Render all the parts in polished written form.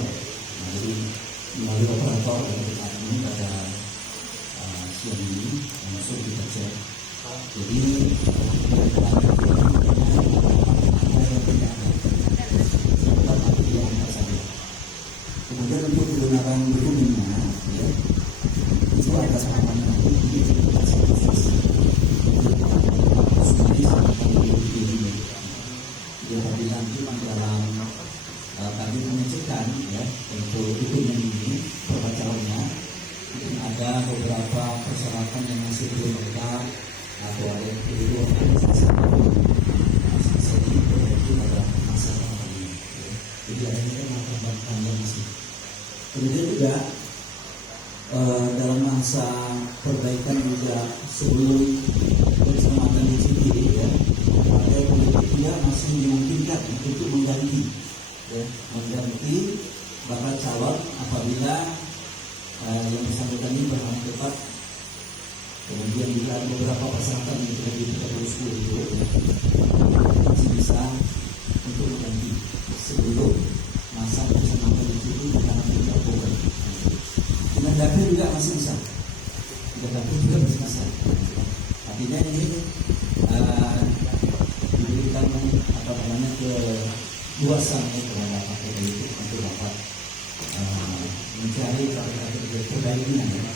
operator. Jadi melalui operator ini pada siang ini langsung kita cek. Jadi kemudian untuk menggunakan dokumennya, ya, itu ada sama-sama ini ya, tadi nanti dalam kami mengecekkan ya untuk dokumen ini perbacaannya ada beberapa persyaratan yang masih belum lengkap atau ada yang perlu organisasi itu pada masa ini ya. Jadi ada yang melakukan panjang masih. Kemudian juga dalam masa perbaikan juga sebelum keselamatan di sini ya, ada yang masih memungkinkan untuk mengganti bakal calon apabila yang bersangkutan ini berhalangan tepat. Kemudian juga ada beberapa persyaratan yang sudah terus itu masih bisa untuk mengganti sebelum masa keselamatan di sini akan dilakukan. Dengan dapur juga masih bisa. Dengan dapur juga masih bisa. Artinya ini diberikan apa namanya ke luasan kepada partai politik untuk dapat mencari perbaikan ya.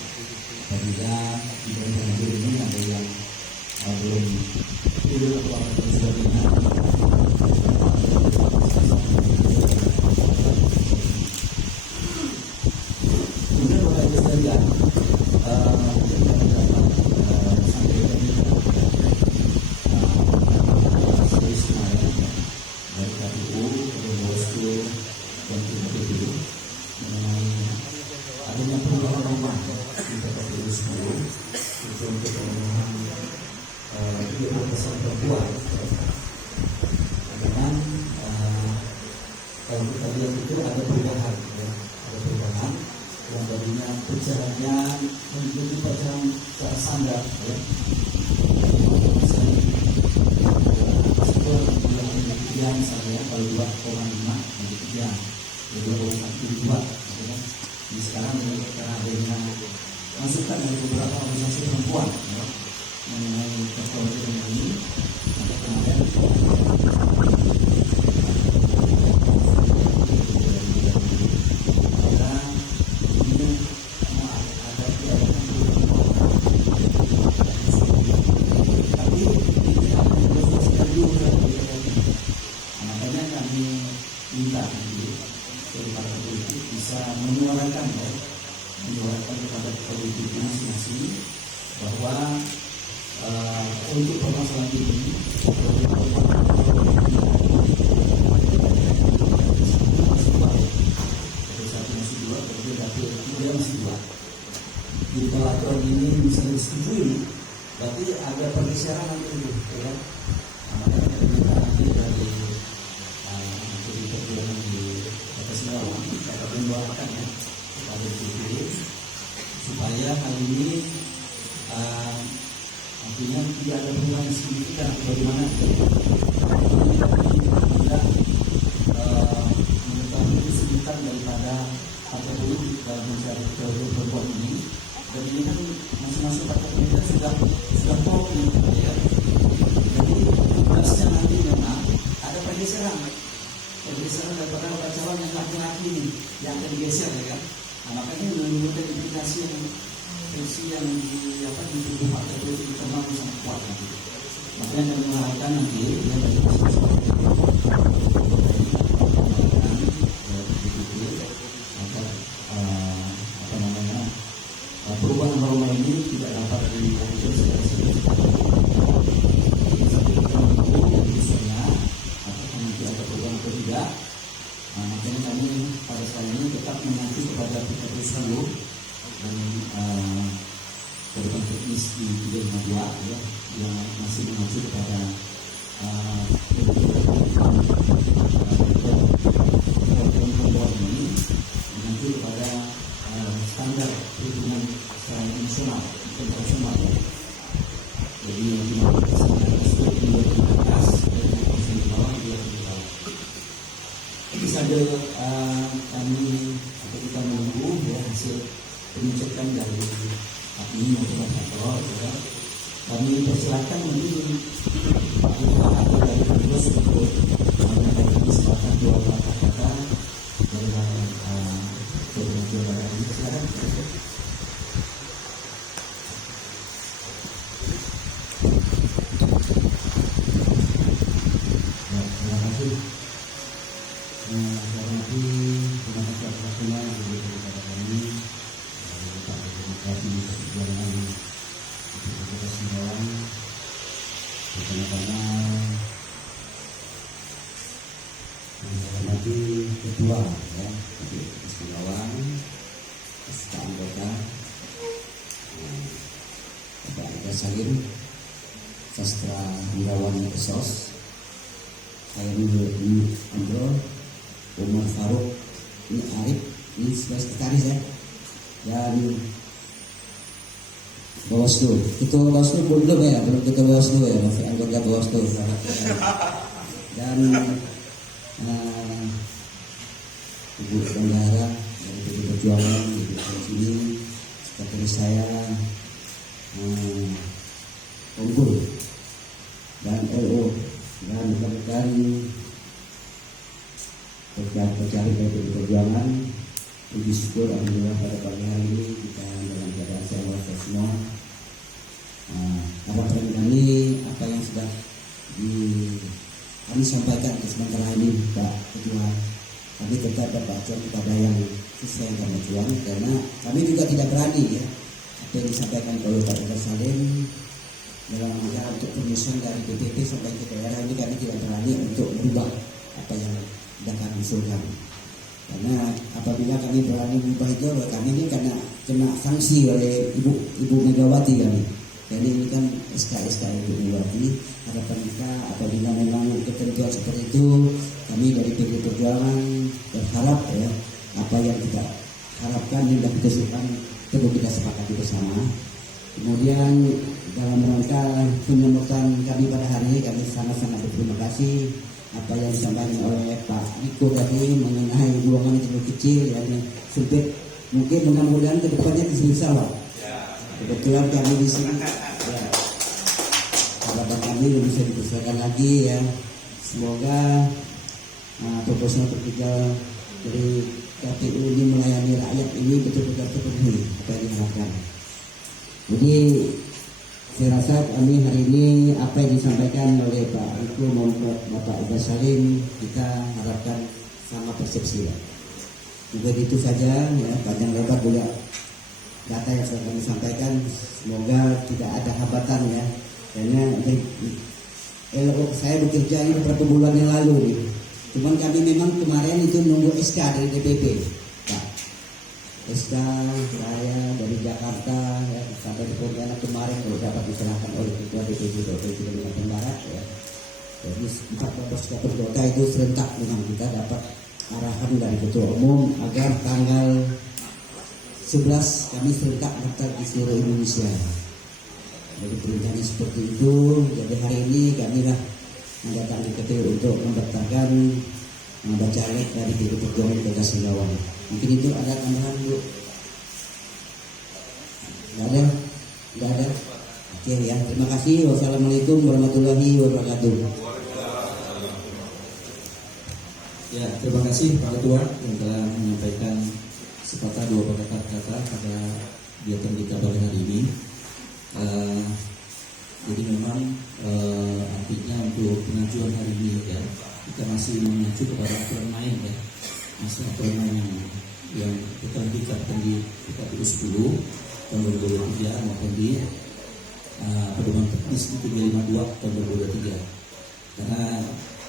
Apabila di dalam ini ada yang belum tidur atau sebagainya. Kemudian Bapak Ibu sekalian, kalau kita lihat itu ada perubahan ya. Ada perubahan yang tadinya perjalanannya menjadi perjalanan standar ya. Sekian saya kalau 2,5 menjadi sekian, 2,12 ya. Di sekarang karena adanya masukan dari beberapa organisasi perempuan ya, mengenai persoalan ini, maka kemarin menyuarakan kepada politik masing-masing bahwa untuk permasalahan ini masih dua, jadi kalau aturan ini bisa disetujui, berarti ada pergeseran nanti itu, ya. Makanya kita minta nanti dari perjuangan di atas bawah dapat mendoakan ya kepada DPD supaya hal ini artinya tidak ada perubahan signifikan bagaimana tidak mengetahui kesulitan daripada partai politik dalam mencari perempuan ini, dan ini kan masing-masing partai politik sudah top ya. Jadi tugasnya nanti memang ada pergeseran daripada bakal calon yang laki-laki ini yang akan digeser ya kan. Nah, makanya menimbulkan implikasi yang tensi yang di tubuh partai politik internal sangat kuat nanti. Makanya kami mengharapkan nanti ya dari perubahan norma ini tidak dapat dilakukan secara signifikan. Tidak, makanya kami pada saat ini tetap mengacu kepada PKP 10 dan program teknis di 352 ya, yang masih mengacu kepada program ini mengacu kepada standar perhitungan secara internasional. Jadi yang dimaksud standar tersebut 2015 dan saja kami ini kita akan dari terus untuk menyampaikan kesempatan dua kata-kata dari Jawa ini. Silakan. Terima kasih. Terima kasih atas waktunya yang diberikan kepada kami. Pak Demokrasi Perjuangan Kota Singkawang bersama-sama menghormati ketua ya Singkawang beserta anggota Bapak Ida Salim Sastra Wirawan Esos, saya ini Andro Umar Faruk, ini Arif, ini sebagai sekretaris ya, dan Bawaslu. Ketua Bawaslu belum ya, belum ketua Bawaslu ya, masih anggota Bawaslu. Dan Ibu Bendahara dari PD Perjuangan, Ibu di sini, sekretaris saya Unggul dan LO dan rekan-rekan pencari dari PD Perjuangan. Puji syukur alhamdulillah pada pagi hari ini kita dalam keadaan sehat semua. Harapan kami apa yang sudah kami sampaikan ke sementara ini Pak Ketua, kami tetap berpacu kepada yang sesuai dengan tujuan, karena kami juga tidak berani ya apa yang disampaikan oleh Pak Ida Salim dalam rangka untuk penyusunan dari DPP sampai ke daerah ini. Kami tidak berani untuk merubah apa yang sudah kami usulkan, karena apabila kami berani merubah itu, kami ini karena kena sanksi oleh Ibu Megawati kami. Jadi ini kan SK Ibu Megawati. Harapan kita apabila memang ketentuan seperti itu, kami dari PD Perjuangan berharap ya apa yang kita harapkan yang kita usulkan perlu kita sepakati bersama. Kemudian dalam rangka penyambutan kami pada hari ini, kami sangat-sangat berterima kasih apa yang disampaikan oleh Pak Niko tadi mengenai ruangan yang terlalu kecil yang sempit. Mungkin mudah-mudahan kedepannya bisa besar. Kebetulan kami di sini, ya, harapan kami bisa dibesarkan lagi ya. Semoga proposal tertiga dari KPU ini melayani rakyat ini betul-betul terpenuhi apa yang diharapkan. Jadi saya rasa kami hari ini apa yang disampaikan oleh Pak Riko maupun Bapak Ida Salim, kita harapkan sama persepsi ya. Mungkin itu saja ya, panjang lebar juga data yang sudah kami sampaikan. Semoga tidak ada hambatan ya, karena saya bekerja ini beberapa bulan yang lalu nih. Cuman kami memang kemarin itu nunggu SK dari DPP Pak. SK saya dari Jakarta ya, sampai di Pontianak kemarin kalau dapat diserahkan oleh Ketua DPP Dr. Kalimantan Barat ya. Jadi 14 kota itu serentak dengan kita dapat arahan dari Ketua Umum agar tanggal 11 kami serentak daftar di seluruh Indonesia. Jadi perintahnya seperti itu. Jadi hari ini kami lah mendatangi KPU untuk mendaftarkan caleg dari PD Perjuangan Kota Singkawang. Mungkin itu ada tambahan Bu? Tidak ada. Oke ya, terima kasih. Wassalamualaikum warahmatullahi wabarakatuh. Ya, terima kasih Pak Ketua yang telah menyampaikan sepatah dua patah kata pada kegiatan kita pada hari ini. Jadi memang artinya untuk pengajuan hari ini ya, kita masih mengacu kepada aturan main ya, masih aturan main yang kita dikatakan di PKPU 10 tahun 2023 maupun di Pedoman Teknis 352 tahun 2023. Karena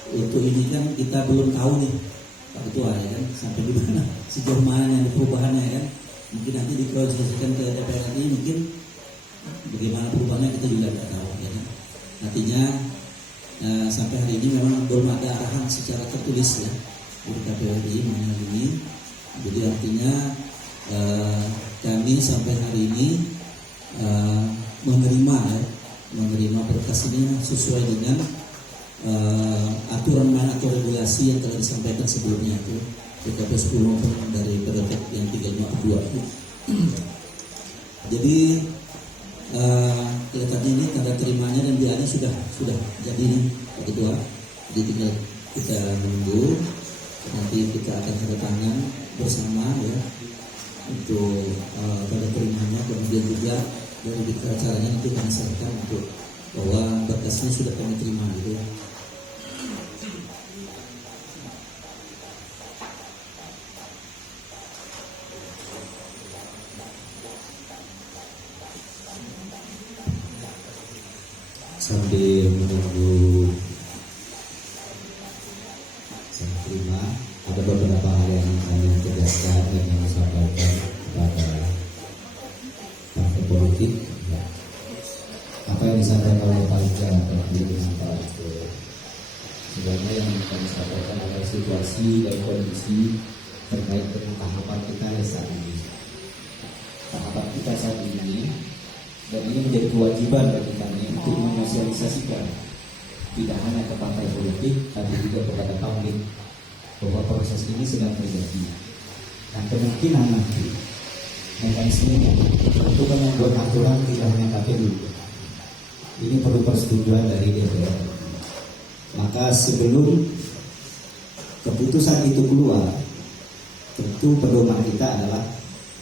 untuk ini kan kita belum tahu nih Pak Ketua ya kan, sampai di mana sejauh mana yang perubahannya kan. Mungkin nanti dikonsultasikan ke DPR ini, mungkin bagaimana perubahannya kita juga tidak tahu ya kan. Artinya sampai hari ini memang belum ada arahan secara tertulis ya dari KPU mengenai ini. Jadi artinya kami sampai hari ini menerima berkas ini sesuai dengan aturan main atau regulasi yang telah disampaikan sebelumnya itu PKP 10 maupun dari PDP yang 352 itu. Jadi kelihatannya ini tanda terimanya dan biayanya sudah jadi nih Pak Ketua. Jadi tinggal kita menunggu, nanti kita akan tanda tangan bersama ya untuk tanda terimanya, kemudian juga dari caranya nanti kami sampaikan untuk bahwa berkasnya sudah kami terima gitu ya. Sambil menunggu saya terima, ada beberapa hal yang kami tegaskan dan yang disampaikan kepada partai politik. Ya. Apa yang disampaikan oleh Pak Ija tadi dengan Pak Ito, sebenarnya yang kami sampaikan adalah situasi dan kondisi terkait dengan tahapan kita saat ini. Tahapan kita saat ini, dan ini menjadi kewajiban bagi kami untuk mengasosiasikan tidak hanya ke partai politik, tapi juga kepada publik bahwa proses ini sedang terjadi. Dan kemungkinan nanti mekanismenya untuk membuat aturan tidak hanya KPU. Ini perlu persetujuan dari DPR. Maka sebelum keputusan itu keluar, tentu pedoman kita adalah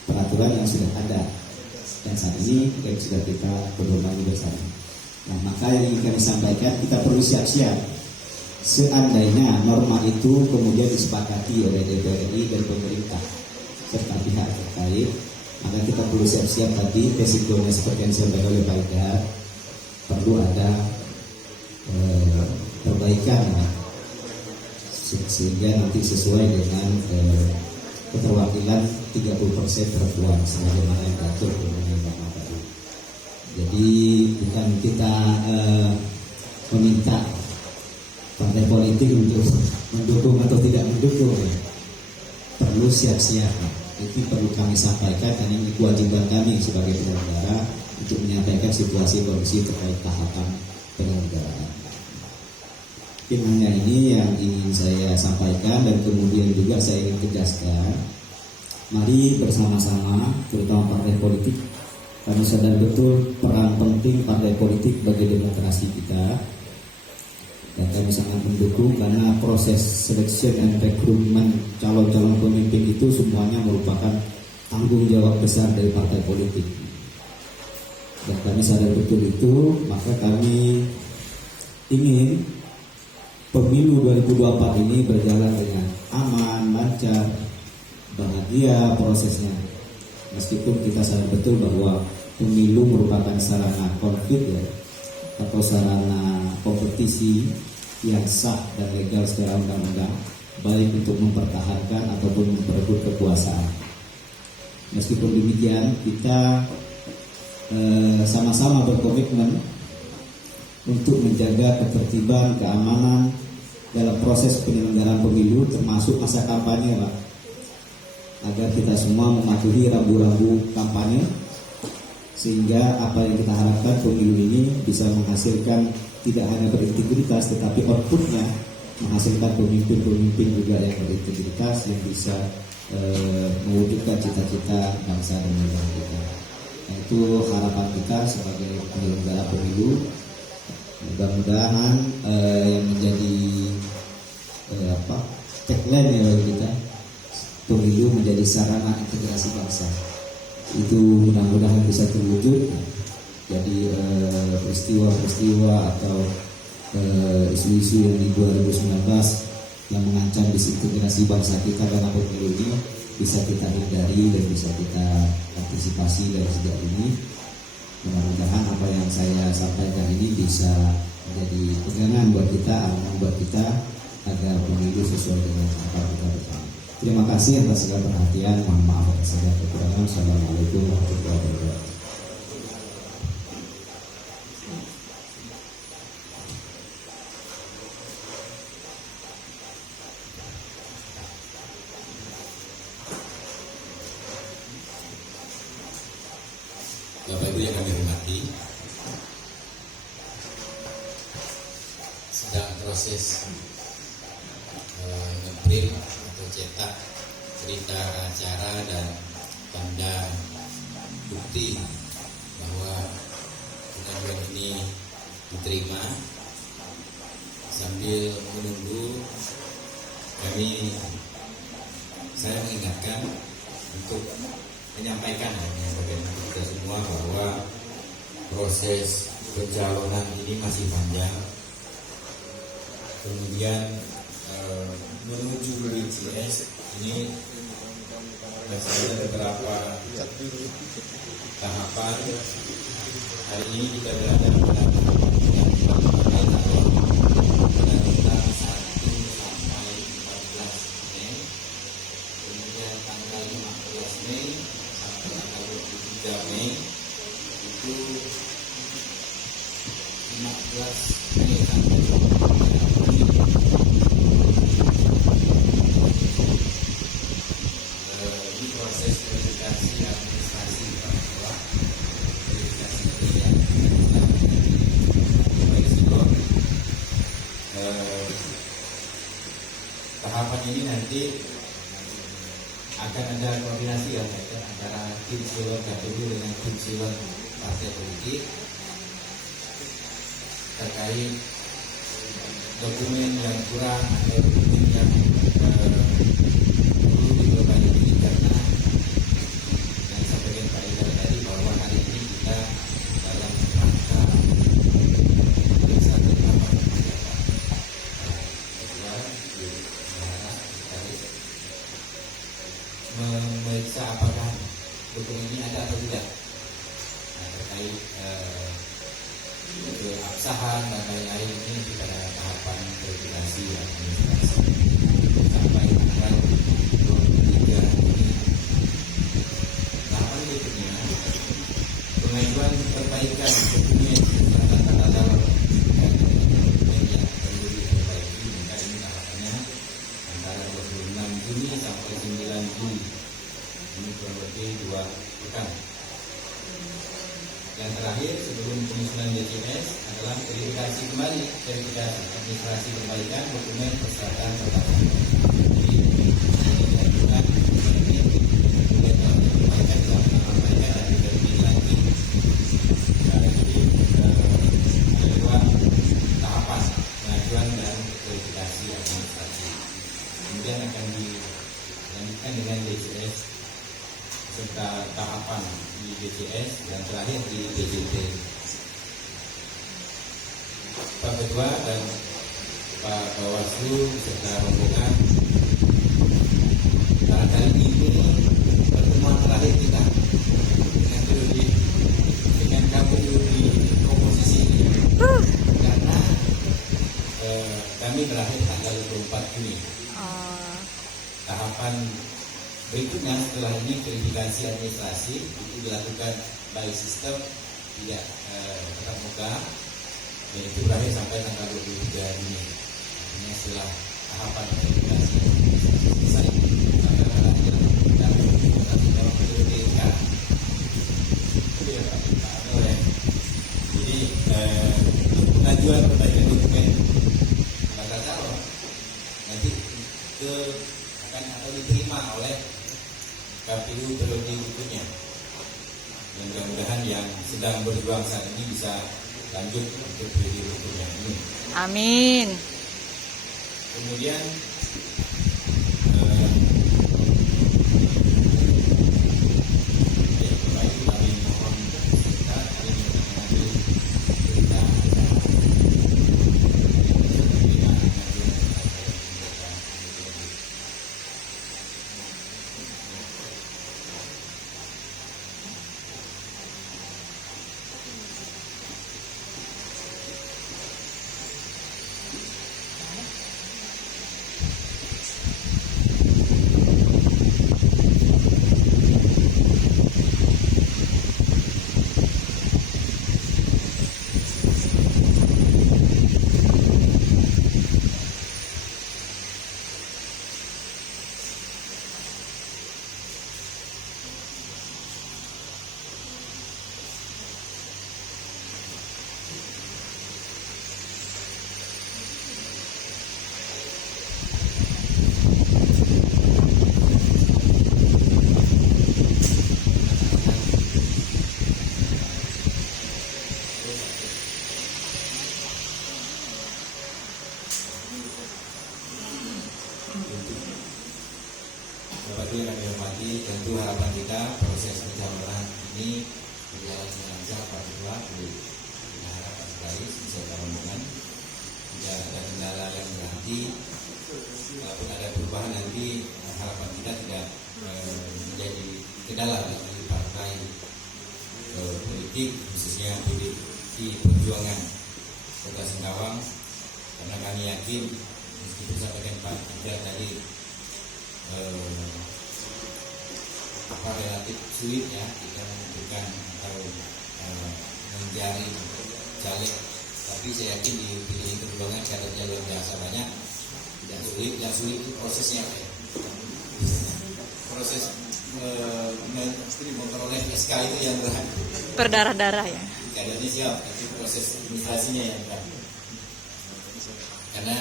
peraturan yang sudah ada. Dan saat ini yang sudah kita pedomani bersama. Nah, maka yang ingin kami sampaikan, kita perlu siap-siap. Seandainya norma itu kemudian disepakati oleh DPR RI dan pemerintah serta pihak terkait, maka kita perlu siap-siap tadi resikonya seperti yang disampaikan oleh Pak Ida, perlu ada perbaikan ya, sehingga nanti sesuai dengan keterwakilan 30% perempuan sebagaimana yang diatur dengan Bapak tadi. Jadi bukan kita meminta partai politik untuk mendukung atau tidak mendukung, ya. Perlu siap-siap. Itu perlu kami sampaikan dan ini kewajiban kami sebagai penyelenggara untuk menyampaikan situasi kondisi terkait tahapan penyelenggaraan. Mungkin hanya ini yang ingin saya sampaikan dan kemudian juga saya ingin tegaskan, mari bersama-sama terutama partai politik, kami sadar betul peran penting partai politik bagi demokrasi kita dan kami sangat mendukung karena proses selection and recruitment calon-calon pemimpin itu semuanya merupakan tanggung jawab besar dari partai politik dan kami sadar betul itu, maka kami ingin pemilu 2024 ini berjalan dengan aman, lancar, bahagia prosesnya. Meskipun kita sadar betul bahwa pemilu merupakan sarana konflik ya, atau sarana kompetisi yang sah dan legal secara undang-undang, baik untuk mempertahankan ataupun memperebut kekuasaan. Meskipun demikian, kita sama-sama berkomitmen untuk menjaga ketertiban, keamanan dalam proses penyelenggaraan pemilu termasuk masa kampanye, Pak. Agar kita semua mematuhi rambu-rambu kampanye sehingga apa yang kita harapkan pemilu ini bisa menghasilkan tidak hanya berintegritas tetapi outputnya menghasilkan pemimpin-pemimpin juga yang berintegritas yang bisa mewujudkan cita-cita bangsa dan negara kita. Nah, itu harapan kita sebagai penyelenggara pemilu. Mudah-mudahan yang menjadi tagline ya bagi kita, pemilu menjadi sarana integrasi bangsa. Itu mudah-mudahan bisa terwujud. Jadi peristiwa-peristiwa atau isu-isu yang di 2019 yang mengancam disintegrasi bangsa kita dalam pemilu ini bisa kita hindari dan bisa kita antisipasi dari sejak ini. Mudah-mudahan apa yang saya sampaikan ini bisa menjadi pegangan buat kita, amanah buat kita agar pemilu sesuai dengan apa kita bersama. Terima kasih atas segala perhatian. Mohon maaf atas segala kekurangan. Assalamualaikum warahmatullahi wabarakatuh. Bapak Ibu yang kami hormati, sedang proses ngeprint atau cetak berita acara dan tanda bukti bahwa pengajuan ini diterima. Sambil menunggu, saya mengingatkan untuk menyampaikan bagaimana kita semua bahwa proses pencalonan ini masih panjang. Kemudian menuju BPJS ini masih ada beberapa tahapan. Hari ini kita berada pada tanggal 1 sampai 14 Mei, kemudian tanggal 15 Mei sampai tanggal 23 Mei itu 15 Mei sampai 23 Mei. Ini proses verifikasi administrasi bahwa verifikasi ini yang tahapan ini nanti akan ada koordinasi antara tim silon KPU dengan tim silon partai politik terkait dokumen yang kurang atau dokumen yang perlu diperbaiki, karena yang disampaikan Pak Idar tadi bahwa hari ini kita dalam rangka satu tahapan memeriksa apakah dokumen ini ada atau tidak, terkait keabsahan dan lain-lain. Ini kita dalam tahapan verifikasi administrasi sampai tanggal 23 Juni. Tahapan berikutnya pengajuan perbaikan dokumen serta tata calon dan dokumen yang perlu diperbaiki. Maka ini tahapannya antara 26 Juni sampai 9 Juli. Ini kurang lebih 2 pekan. Yang terakhir sebelum penyusunan BPJS adalah verifikasi kembali, verifikasi administrasi perbaikan dokumen persyaratan tata calon. Jadi dilakukan ini, kemudian kalau perbaikan dilakukan dan diperbaiki lagi. Jadi ada 2 tahapan, pengajuan dan verifikasi administrasi. Kemudian akan dilanjutkan dengan BPJS serta tahapan di BPJS dan terakhir di BJT. Pak Ketua dan Pak Bawaslu serta rombongan, barangkali ini pertemuan terakhir kita dengan KPU di komposisi ini, karena kami berakhir tanggal 24 Juni. Tahapan berikutnya setelah ini verifikasi administrasi itu dilakukan by system, tidak tetap muka, dan itu berakhir sampai tanggal 23 Juni. Ini setelah tahapan verifikasi administrasi selesai, sampai berakhir dan verifikasi calon PDK. Itu ya Pak. Jadi pengajuan perbaikan dokumen bakal calon nanti akan atau diterima oleh KPU periode berikutnya. Dan mudah-mudahan yang sedang berjuang saat ini bisa lanjut untuk periode berikutnya ini. Amin. Kemudian kami mohon kita hari ini mengambil berita tentu harapan kita proses pencalonan ini berjalan dengan lancar, Pak Ketua. Kita harap baik, sesuai rombongan. Tidak ada kendala yang berarti. Kalaupun ada perubahan nanti, harapan kita tidak menjadi kendala bagi partai politik, khususnya PDI Perjuangan Kota Singkawang, karena kami yakin meskipun sampaikan Pak Ida tadi relatif sulit ya kita menentukan atau menjaring caleg, tapi saya yakin di PDI Perjuangan calegnya luar biasa banyak. Tidak sulit, yang sulit itu prosesnya proses memperoleh SK itu yang berat, berdarah-darah ya. kadernya siap, tapi proses administrasinya yang berat. Karena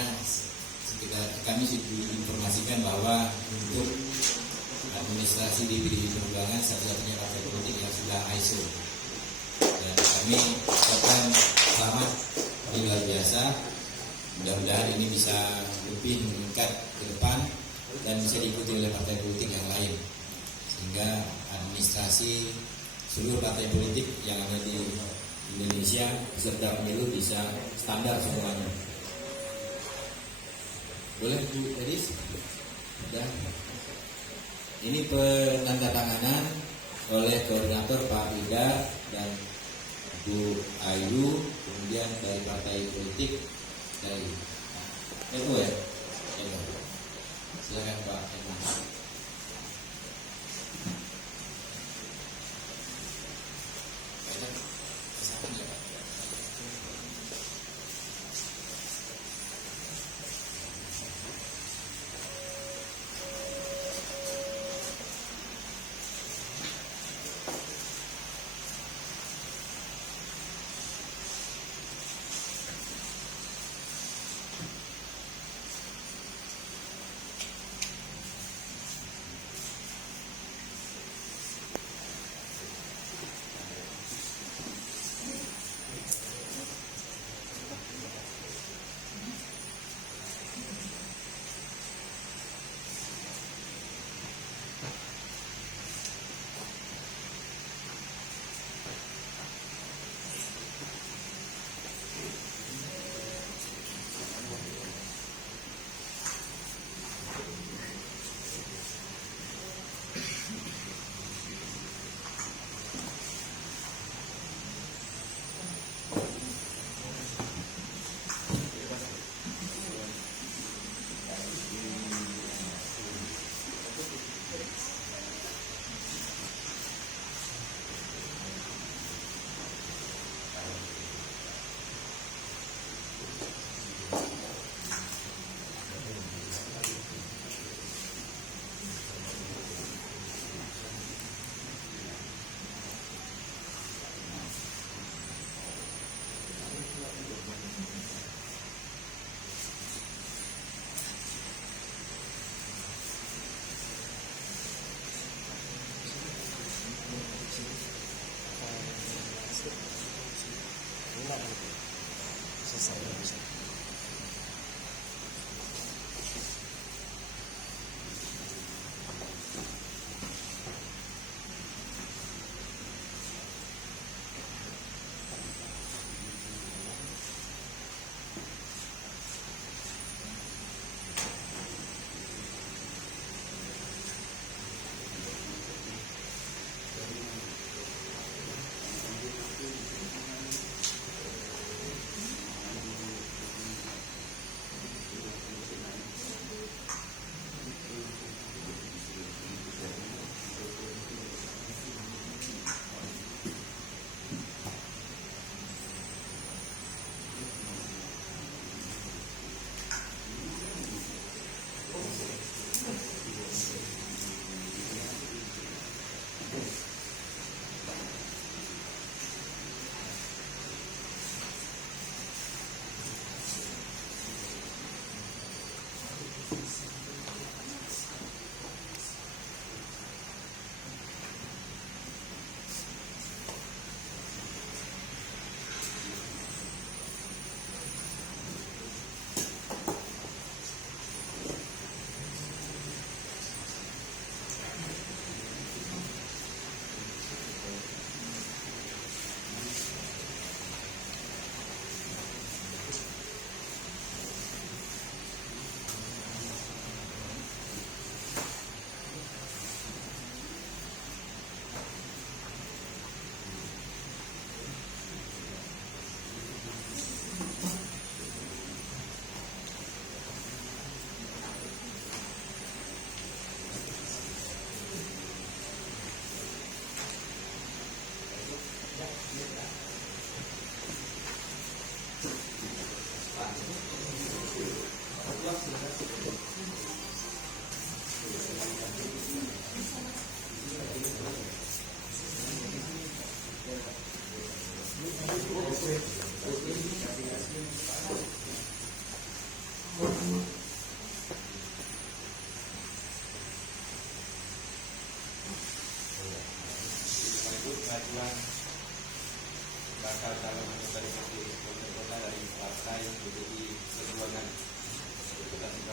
kami diinformasikan bahwa untuk administrasi di PDI Perjuangan satu-satunya partai politik yang sudah ISO, dan kami ucapkan selamat, ini luar biasa. Mudah-mudahan ini bisa lebih meningkat ke depan dan bisa diikuti oleh partai politik yang lain, sehingga administrasi seluruh partai politik yang ada di Indonesia peserta pemilu bisa standar semuanya. Boleh Bu Eris? Sudah. Ini penandatanganan oleh koordinator Pak Ida dan Bu Ayu, kemudian dari partai politik dari NU ya. Silakan Pak NU.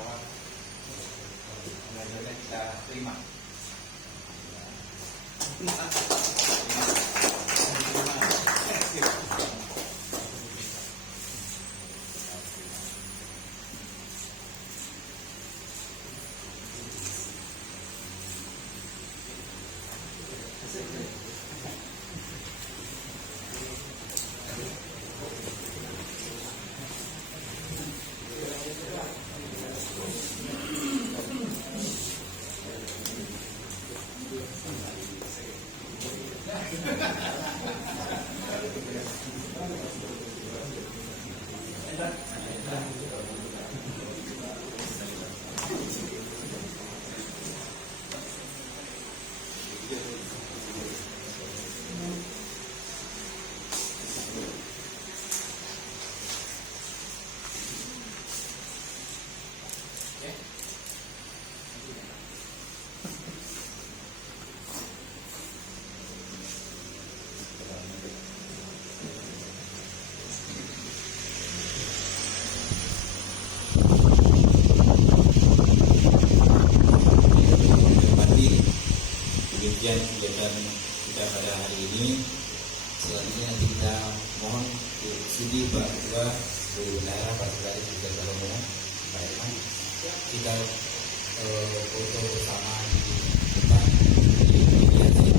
kawan-kawan pengajarnya kita terima. Demikian kegiatan kita pada hari ini. Selanjutnya nanti kita mohon sudi Pak Ketua, Bu Daerah, Pak Sekali, juga kalau mau Pak Irman, kita foto bersama di depan di mediasi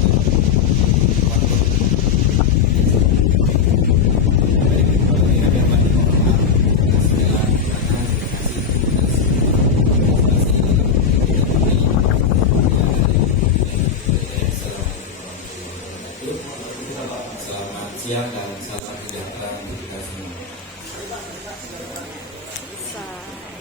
Selamat siang dan salam sejahtera untuk kita semua. Sa-